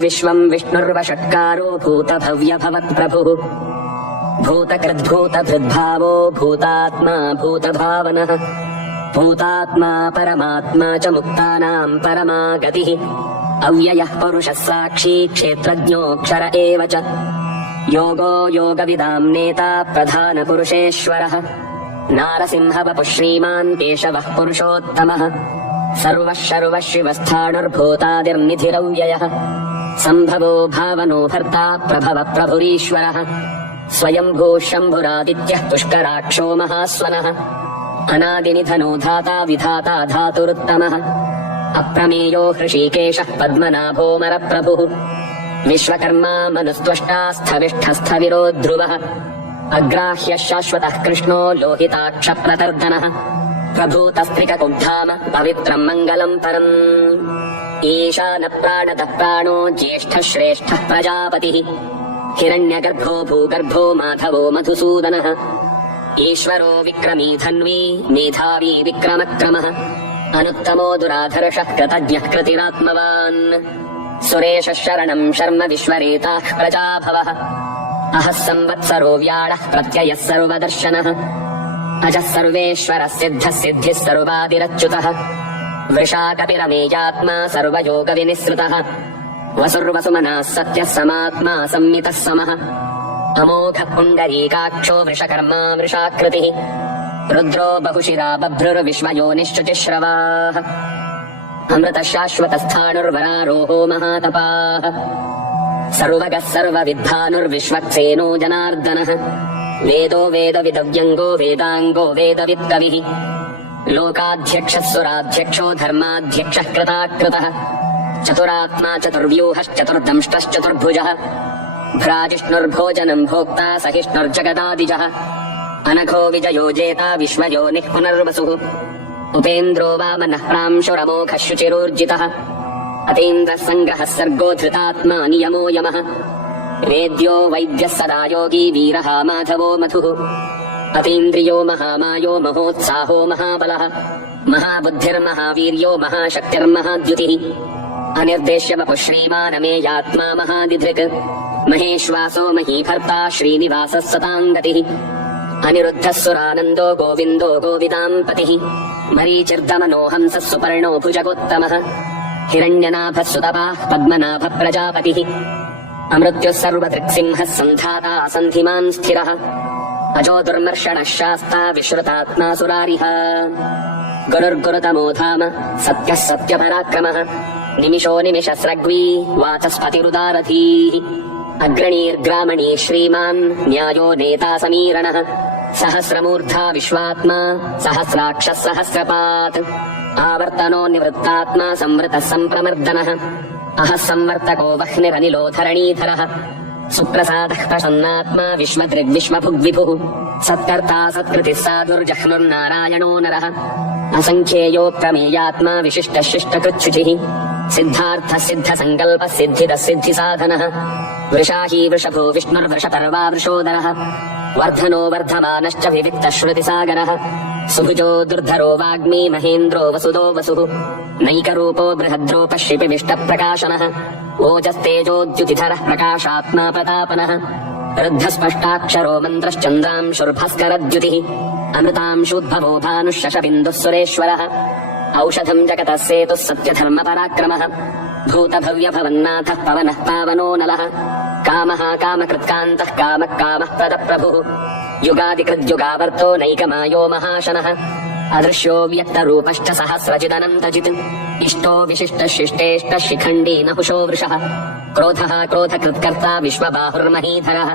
विश्वम् विष्णुर्वषट्कारो भूतभव्यभवत्प्रभुः। भूतकृद्भूतभृद्भावो भूतात्मा भूतभावनः। भूतात्मा परमात्मा च मुक्तानाम् परमा गतिः अव्ययः पुरुषः साक्षी क्षेत्रज्ञोऽक्षर एव च। योगो योगविदाम् नेता प्रधानपुरुषेश्वरः। नारसिंहवपुः श्रीमान् केशवः पुरुषोत्तमः। सर्वः शर्वः शिवस्थाणुर्भूतादिर्निधिरव्ययः सम्भवो भावनो भर्ता प्रभव प्रभुरीश्वरः। स्वयम्भूः शम्भुरादित्यः पुष्कराक्षो महास्वनः। अनादिनिधनो धाता विधाता धातुरुत्तमः। अप्रमेयो हृषीकेशः पद्मनाभोमरप्रभुः विश्वकर्मा मनुस्त्वष्टा स्थविष्ठस्थविरो ध्रुवः अग्राह्यः शाश्वतः कृष्णो लोहिताक्षप्रतर्दनः प्रभूतस्त्रिककुब्धाम पवित्रम् मङ्गलम् परम् ईशानप्राणतः प्राणो ज्येष्ठः श्रेष्ठः प्रजापतिः हिरण्यगर्भो भूगर्भो माधवो मधुसूदनः ईश्वरो विक्रमी धन्वी मेधावी विक्रमक्रमः अनुत्तमो दुराधर्षः कृतज्ञः कृतिरात्मवान् सुरेशः शरणम् शर्म विश्वरेताः प्रजाभवः अहः संवत्सरो व्याळः प्रत्ययः सर्वदर्शनः अजः सर्वेश्वरः सिद्धः सिद्धिः सर्वादिरच्युतः वृषा कपिरमेयात्मा सर्वयोगविनिसृतः वसुर्वसुमनः सत्यः समात्मा संमितः समः अमोघः पुण्डरीकाक्षो वृषकर्मा वृषाकृतिः रुद्रो बहुशिरा बभ्रुर्विश्वयोनिश्चुतिश्रवाः अमृतः शाश्वतस्थाणुर्वरारोहो महातपाः सर्वगः सर्वविद्धानुर्विश्वक्सेनो जनार्दनः वेदो वेदविदव्यङ्गो वेदाङ्गो वेदवित्कविः लोकाध्यक्षः सुराध्यक्षो धर्माध्यक्षः कृताकृतः चतुरात्मा चतुर्व्यूहश्चतुर्दंष्टश्चतुर्भुजः भ्राजिष्णुर्भोजनम् भोक्ता सहिष्णुर्जगदादिजः अनघो विजयो जेता विश्वयोनिः पुनर्वसुः उपेन्द्रो वामनः प्रांशुरमोघः शुचिरोर्जितः अतीन्द्रः सङ्गः सर्गो धृतात्मा नियमो यमः वेद्यो वैद्यः सदा योगी वीरः माधवो मधुः अतीन्द्रियो महामायो महोत्साहो महाबलः महाबुद्धिर्महावीर्यो महाशक्तिर्महाद्युतिः अनिर्देश्य वपुः श्रीमानमेयात्मा महादिधृक् महेश्वासो महीभर्ता श्रीनिवासः सताम् गतिः अनिरुद्धः सुरानन्दो गोविन्दो गोविदाम् पतिः मरीचिर्दमनो हंसः सुपर्णो भुजगोत्तमः हिरण्यनाभः सुतपाः पद्मनाभः प्रजापतिः अमृत्युः सर्वदृक्सिंहः सन्धाता सन्धिमान् स्थिरः अजो दुर्मर्षणः शास्ता विश्रुतात्मा सुरारिः गुरुर्गुरुतमो धाम सत्यः सत्यपराक्रमः निमिषो निमिषस्रग्वी वाचस्पतिरुदारथीः अग्रणीर्ग्रामणी श्रीमान् न्यायो नेता समीरणः सहस्रमूर्धा विश्वात्मा सहस्राक्षः सहस्रपात् आवर्तनो निवृत्तात्मा संवृतः सम्प्रमर्दनः अहः संवर्तको वह्निरनिलो धरणीधरः सुप्रसादः प्रसन्नात्मा विश्वदृग्विश्वभुग्विभुः सत्कर्ता सत्कृतिः साधुर्जह्नुर्नारायणो नरः असङ्ख्येयो प्रमेयात्मा विशिष्टः शिष्टकृच्छुचिः सिद्धार्थः सिद्धसङ्कल्पः सिद्धिदः सिद्धिसाधनः वृषाही वृषभो विष्णुर्वृषपर्वा वृषोदरः वर्धनो वर्धमानश्च विविक्तः श्रुतिसागरः सुभुजो दुर्धरो वाग्मी महेन्द्रो वसुदो वसुः नैकरूपो बृहद्रोपः शिपिविष्टप्रकाशनः ओजस्तेजोद्युतिधरः प्रकाशात्मा प्रतापनः रुद्धस्पष्टाक्षरो मन्त्रश्चन्द्रांशुर्भस्करद्युतिः अमृतांशूद्भवो भानुः शशबिन्दुः सुरेश्वरः औषधम् जगतः सेतुः सत्यधर्मपराक्रमः भूतभव्यभवन्नाथः पवनः पावनो नलः कामः कामकृत्कान्तः कामः कामः प्रदप्रभुः युगादिकृद्युगावर्तो नैकमायो महाशनः अदृश्यो व्यक्तरूपश्च सहस्रजिदनन्तजित् इष्टो विशिष्टः शिष्टेष्टः शिखण्डी नहुषो वृषः क्रोधः क्रोधकृत्कर्ता विश्वबाहुर्महीधरः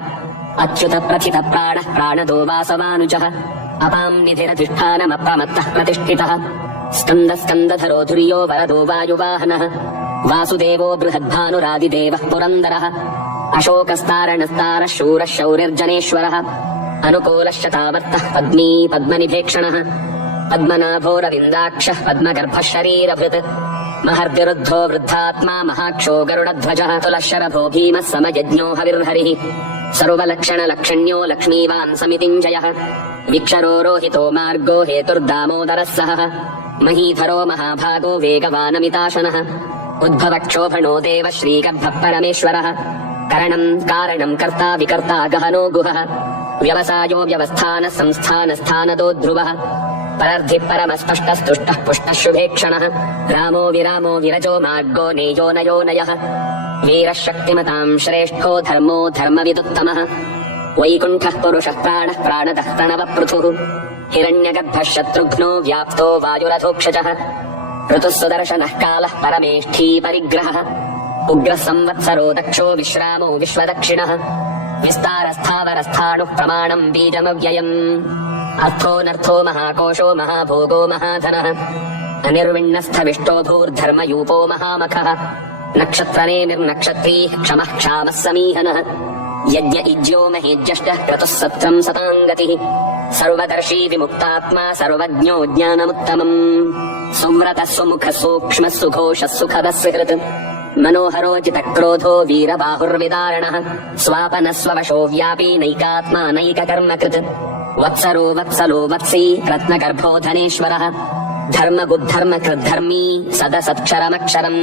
अच्युत प्रथित प्राणः प्राणदो वासवानुजः अपाम् निधिरधिष्ठानमप्रमत्तः प्रतिष्ठितः स्कन्द स्कन्दधरो धुर्यो वरदो वायुवाहनः वासुदेवो बृहद्भानुरादिदेवः पुरन्दरः अशोकस्तारणस्तारः शूरः शौरिर्जनेश्वरः अनुकूलश्च तावत्तः पद्मी पद्मनिभेक्षणः पद्मनाभोरविन्दाक्षः पद्मगर्भः शरीरभृत् महर्दिरुद्धो वृद्धात्मा महाक्षो गरुडध्वजः तुलशरभो भीमः समयज्ञो हविर्हरिः सर्वलक्षणलक्षण्यो लक्ष्मीवान् समितिञ्जयः विक्षरो रोहितो मार्गो हेतुर्दामोदरः सहः महीधरो महाभागो वेगवानमिताशनः उद्भवक्षोभणो देव श्रीगर्भः परमेश्वरः करणम् कारणम् कर्ता विकर्ता गहनो गुहः। व्यवसायो व्यवस्थानः संस्थानस्थानदो ध्रुवः। परर्धिः परमस्पष्टस्तुष्टः पुष्टः शुभेक्षणः रामो विरामो विरजो मार्गो नेयो नयो नयः। वीरः शक्तिमताम् श्रेष्ठो धर्मो धर्मविदुत्तमः। वैकुण्ठः पुरुषः प्राणः प्राणदः प्रणवपृथुः हिरण्यगर्भः शत्रुघ्नो व्याप्तो वायुरथोक्षजः। ఋతుస్సుదర్శనः కాలः పరమేష్ఠీ పరిగ్రహः ఉగ్రः సంవత్సరో దక్షో విశ్రామో విశ్వదక్షిణः విస్తారస్థావరస్థాణుః ప్రమాణम् బీజమవ్యయం అర్థో నర్థో మహాకోశో మహాభోగో మహాధనः అనిర్విణ్ణస్థవిష్టో భూర్ధర్మయూపో మహామఖः నక్షత్రనేమిర్నక్షత్రీః క్షమః క్షామः సమీహనः యజ్ఞ ఇజ్యో మహేజ్యష్టः క్రతుः సత్రం సతాంగతిः సర్వదర్శీ విముక్తాత్మా సర్వజ్ఞో జ్ఞానముత్తమम् सुव्रतः सुमुखः सूक्ष्मः सुघोषः सुखदः सुहृत् मनोहरोजितक्रोधो वीरबाहुर्विदारणः स्वापनः स्ववशो व्यापी नैकात्मा नैककर्मकृत् वत्सरो वत्सलो वत्सी रत्नगर्भो धनेश्वरः धर्मगुद्धर्मकृद्धर्मी सदसत्क्षरमक्षरम्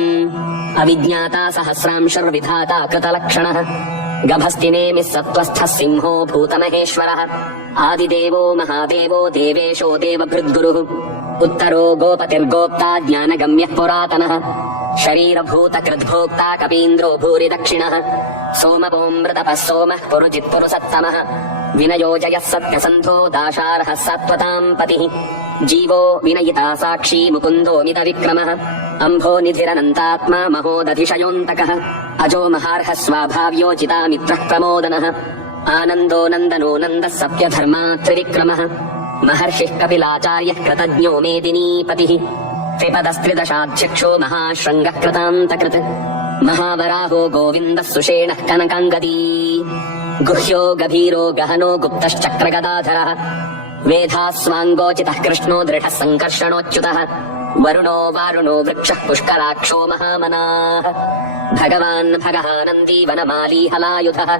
अविज्ञाता सहस्रांशुर्विधाता कृतलक्षणः गभस्तिनेमिः सत्त्वस्थः सिंहो भूतमहेश्वरः आदिदेवो महादेवो देवेशो देवभृद्गुरुः उत्तरो गोपतिर्गोप्ता ज्ञानगम्यः पुरातनः शरीरभूतकृद्भोक्ता कपीन्द्रो भूरि दक्षिणः सोमपोऽमृतपः सोमः पुरुजित्पुरुसत्तमः विनयो जयः सत्यसन्धो दाशार्हः सत्त्वताम् पतिः जीवो विनयिता साक्षी मुकुन्दो मितविक्रमः अम्भो निधिरनन्तात्मा महोदधिशयोऽन्तकः अजो महार्हः स्वाभाव्योचितामित्रः प्रमोदनः आनन्दो नन्दनो नन्दः सत्यधर्मा त्रिविक्रमः महर्षिः कपिलाचार्यः कृतज्ञो मेदिनीपतिः त्रिपदस्त्रिदशाध्यक्षो महाशृङ्गः कृतान्तकृत् महावराहो गोविन्दः सुषेणः कनकाङ्गदी गुह्यो गभीरो गहनो गुप्तश्चक्रगदाधरः वेधास्वाङ्गोचितः कृष्णो दृढः सङ्कर्षणोच्युतः वरुणो वारुणो वृक्षः पुष्कराक्षो महामनाः भगवान् भगहानन्दी वनमाली हलायुधः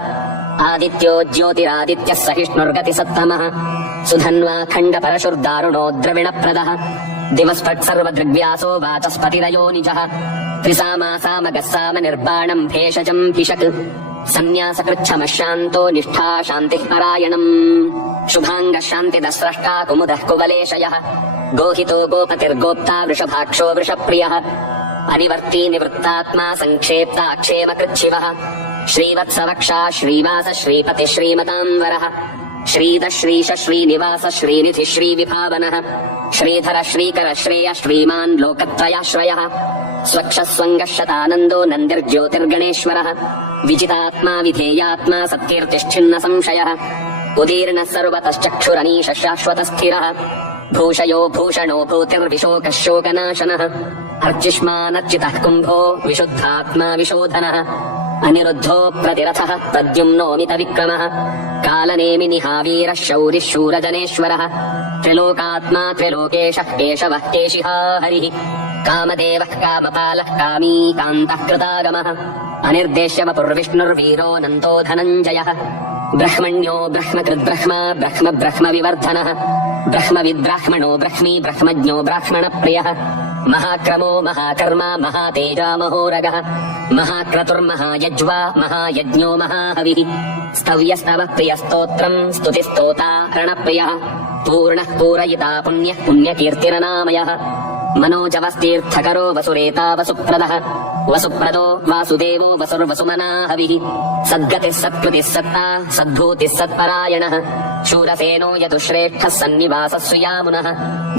आदित्यो ज्योतिरादित्यः सहिष्णुर्गतिसत्तमः సుధన్వా ఖండ పరశుర్దారుణో ద్రవిణ ప్రద దివస్ఫట్సర్వదృగ్వ్యాసో వాచస్పతిరయో నిజ త్రిసామాసామగస్సామ నిర్బాణం భేషజం భిషక్ సన్యాసకృచ్ఛమశాంతో నిష్ఠా శాంతి పరాయణం శుభాంగ శాంతి దస్రష్టా కుముద కువలేశయ గోహితో గోపతిర్గోప్తా వృషభాక్షో వృషప్రియ అనివర్తి నివృత్తాత్మా సంక్షేప్త అక్షేమకృచ్ఛివ శ్రీవత్సవక్షా శ్రీవాస శ్రీపతి శ్రీమతాంవర శ్రీదశ్రీష శ్రీనివాస శ్రీనిధి శ్రీవిభావన శ్రీధర శ్రీకర శ్రేయ శ్రీమాన్ లోకత్రయాశ్రయ స్వక్ష స్వంగశతానందో నందిర్జ్యోతిర్గణేశ్వర విజితాత్మా విధేయాత్మా సత్కీర్తిశ్చిన్న సంశయ ఉదీర్ణ సర్వతశ్చక్షురనీష స్థిర భూషయో భూషణో భూతిర్విశోక శోకనాశన అర్చిష్మానర్చిత కుంభో విశుద్ధాత్మా విశోధన अनिरुद्धो प्रतिरथः प्रद्युम्नोमितविक्रमः कालनेमिनिहावीरः शौरिः शूरजनेश्वरः। त्रिलोकात्मा त्रिलोकेशः केशवः केशिहा हरिः। कामदेवः कामपालः कामी कान्तः कृतागमः। अनिर्देश्य वपुर्विष्णुर्वीरो नन्तो धनञ्जयः। ब्रह्मण्यो ब्रह्मकृद्ब्रह्म ब्रह्म ब्रह्म विवर्धनः ब्रह्मविद्ब्राह्मणो ब्रह्मी ब्रह्मज्ञो ब्राह्मणप्रियः महाक्रमो महाकर्मा महातेजा महोरगः महाक्रतुर्महायज्वा महायज्ञो महाहविः स्तव्यस्तवः प्रियस्तोत्रम् स्तुतिस्तोता रणप्रियः पूर्णः पूरयिता पुण्यः पुण्यकीर्तिरनामयः मनोजवस्तीर्थकरो वसुरेता वसुप्रदः వసుప్రదో వాసుదేవో వసుర్వసుమనా హవి సద్గతి సత్కృతి సత్తా సద్భూతి సత్పరాయణ శూరసేనో యతుశ్రేష్ఠ సన్నివాస సుయామున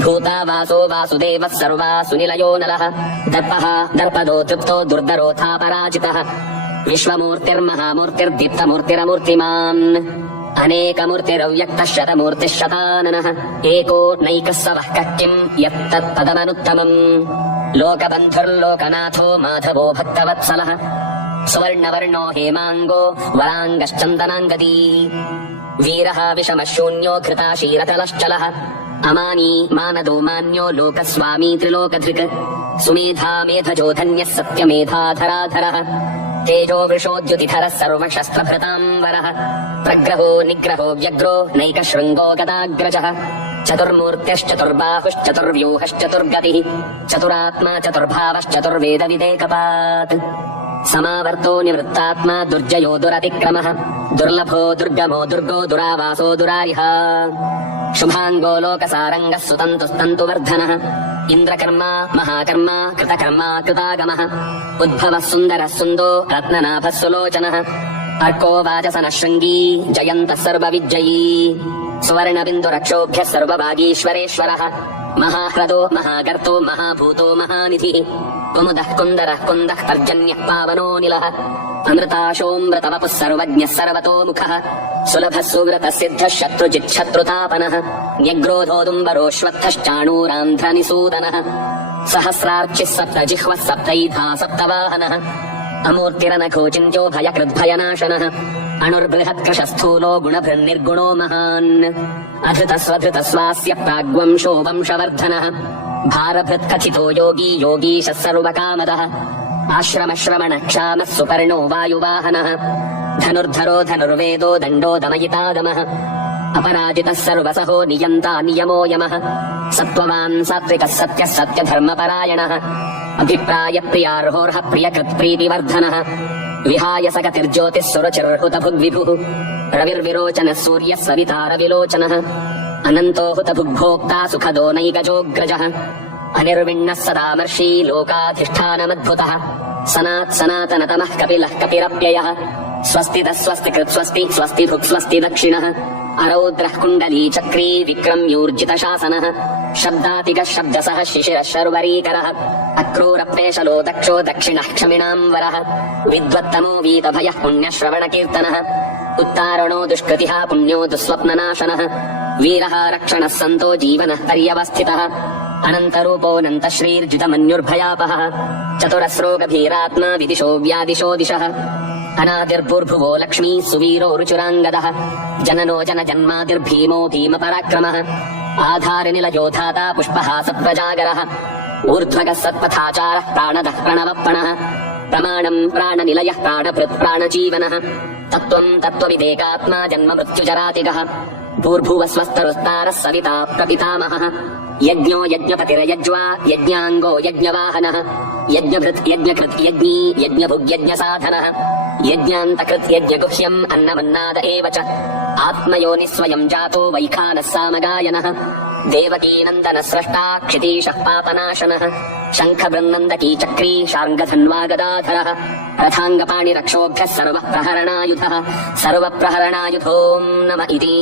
భూతా వాసో వాసుదేవ సర్వా సునిలయో నర దర్ప దర్పదో తృప్తో దుర్ధరోథాపరాజిత విశ్వమూర్తిర్మహామూర్తిర్దీప్తమూర్తిరమూర్తిమాన్ అనేకమూర్తిరవ్యక్త శతమూర్తి శతానన ఏకో నైకస్సవః కిం యత్తత్పదమనుత్తమం लोकबन्धुर्लोकनाथो माधवो भक्तवत्सलः सुवर्णवर्णो हेमाङ्गो वराङ्गश्चन्दनाङ्गदी वीरः विषमः शून्यो घृताशीरतलश्चलः अमानी मानदो मान्यो लोकस्वामी त्रिलोकधृक् सुमेधा मेधजो धन्यः सत्यमेधाधराधरः तेजो वृषोद्युतिधरः सर्वशस्त्रभृताम् वरः प्रग्रहो निग्रहो व्यग्रो नैकशृङ्गो गदाग्रजः చతుర్మూర్త్యశ్చతుర్బాహుశ్చతుర్వ్యూహశ్చతుర్గతి చతురాత్మా చతుర్భావశ్చతుర్వేదవిదేకపాత్ సమావర్తో నివృత్తాత్మా దుర్జయో దురతిక్రమ దుర్లభో దుర్గమో దుర్గో దురావాసో దురారిహ శుభాంగో లోకసారంగ సుతంతుస్తంతువర్ధన ఇంద్రకర్మ మహాకర్మ కృతకర్మ కృతాగమ ఉద్భవ సుందర సుందో రత్ననాభ సులోచన అర్కో వాచసన శృంగీ జయంత సర్వ విజయీ సువర్ణబిందు రక్షోభ్య సర్వభాగీశ్వరేశ్వర మహాహ్రదో మహాగర్తో మహాభూతో మహానిధి కుముదః కుందరః కుందః పర్జన్యః పావనో నిలః అమృతాశోమృతవపుः సర్వజ్ఞः సర్వతోముఖः సులభः సువ్రత సిద్ధ శత్రుజిత్శత్రుతాపనः న్యగ్రోధోదుంబరోష్వత్థశ్చాణూరాంధ్రనిసూదనः సహస్రార్చిः సప్త జిహ్వः సప్తైధా సప్తవాహనः అమూర్తిరనఖోచింత్యో భయకృద్భయనాశనः అణుర్బృహత్కృష స్థూలో గుణభిర్నిర్గుణో మహాన్ అధృతస్వధృతస్వాస్య ప్రాగ్వంశో వంశవర్ధన భారభృత్కథితో యోగీ యోగీశ సర్వకామద ఆశ్రమశ్రమణ క్షామ సుపర్ణో వాయువాహన ధనుర్ధరో ధనుర్వేదో దండో దమయితాదమ అపరాజిత సర్వసహో నియంతా నియమో యమ సత్వవాన్ సాత్విక సత్య సత్య ధర్మపరాయణ అభిప్రాయ ప్రియార్హోర్హ ప్రియకృత్ విహాయ సగతిర్జ్యోతిः సురచిర్హుత భుగ్విభుः రవిర్విరోచనः సూర్యः సవితా రవిలోచనः అనంతో హుత భుగ్భోక్తా సుఖదో నైగజోగ్రజः అనిర్విణ్ణः సదామర్షీ లోకాధిష్టానమద్భుతः. సనాత్ సనాతనతమः కపిలः కపిరప్యయः. స్వస్తితः స్వస్తికృత్స్వస్తి స్వస్తిభుక్స్వస్తి దక్షిణः. అరౌద్రః కుండలీ చక్రీ విక్రమ్యూర్జిత శాసన శబ్దాతిగ శబ్దసహ శిశిర శర్వరీకర. అక్రూరప్రేషలో దక్షో దక్షిణ క్షమిణాం వర. విద్వత్తమో వీతభయ పుణ్యశ్రవణ కీర్తన ఉత్తారణో దుష్కృతి పుణ్యో దుస్వప్ననాశన. వీర రక్షణ సంతో జీవన పర్యవస్థిత. అనంతరూపోనంతశ్రీర్జితమన్యుర్భయాపహ చతురస్రో గభీరాత్మా విదిశో వ్యాదిశో దిశ. అనాదిర్భుర్భువో లక్ష్మీ సువీరో రుచురాంగద జననో జన జన్మాదిర్భీమో భీమ పరాక్రమ ఆధారనిలయోధాత పుష్పహాస ప్రజాగర ఊర్ధ్వగ సత్పథాచార ప్రాణద ప్రణవప్పణ ప్రమాణం ప్రాణనిలయ ప్రాణభృత్ ప్రాణజీవన తత్వం తత్వవిదేకాత్మా జన్మ మృత్యుజరాతిగ భూర్భువ స్వస్తరుస్తార సవిత ప్రపితామహ యజ్ఞో యజ్ఞపతిరయజ్వా యజ్ఞాంగో యజ్ఞవాహన యజ్ఞభృత్ యజ్ఞకృత్ యజ్ఞీ యజ్ఞభుగ్యజ్ఞ సాధన యజ్ఞాంతకృత్యజ్ఞగుహ్యం అన్నమన్నాద ఏవ చ ఆత్మయోని స్వయం జాతో వైఖానః సామగాయన దేవకీనందన స్రష్టా క్షితీషః పాపనాశన శంఖబృన్నందకీ చక్రీ శార్ంగధన్వాగదాధర రథాంగపాణిరక్షోభ్యः సర్వప్రహరణాయుధ సర్వప్రహరణాయుధోం నమ ఇది